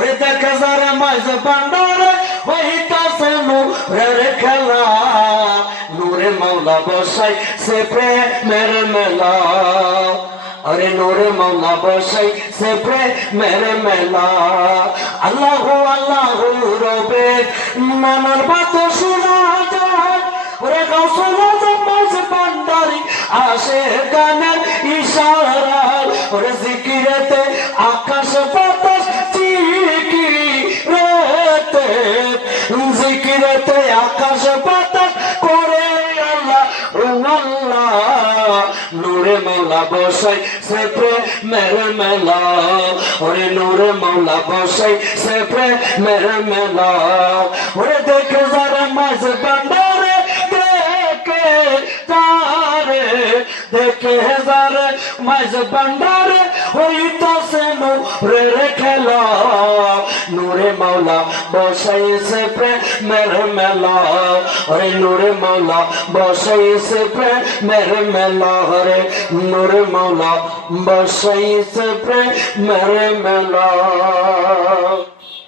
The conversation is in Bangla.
ওরে দেখে যারা মাঝ বান্ডারে হইতাছে নূরের খেলা, নূরে মাওলা বসাই সে প্রেমের মেলা, अरे नूरे मौला बसाई से मेरे मेला। अल्लाह अल्लाह रबे नानार बात शोना যায়, ওরে গাউসুল আজম মাঝ বান্দারি আসে গানের ইশারা, ওরে জিকিরেতে আকাশ বাতাস জিকিরেতে, জিকিরেতে আকাশ বাতাস করে আল্লাহ আল্লাহ। नूरे मौला बसाई से मेरे मेला, ओरे नूरे मौला बसाई से मेरे मेला। ओरे देखे जरा माज बंडारे देखे तारे, देखे जरा माज बंडारे होइता से नूरे खेला, नूरे मौला बसाई से मेरे मेला, ओरे नूरे मौला बसाई से मेरे मेला, रे नूरे मौला बसाई से मेरे मेला।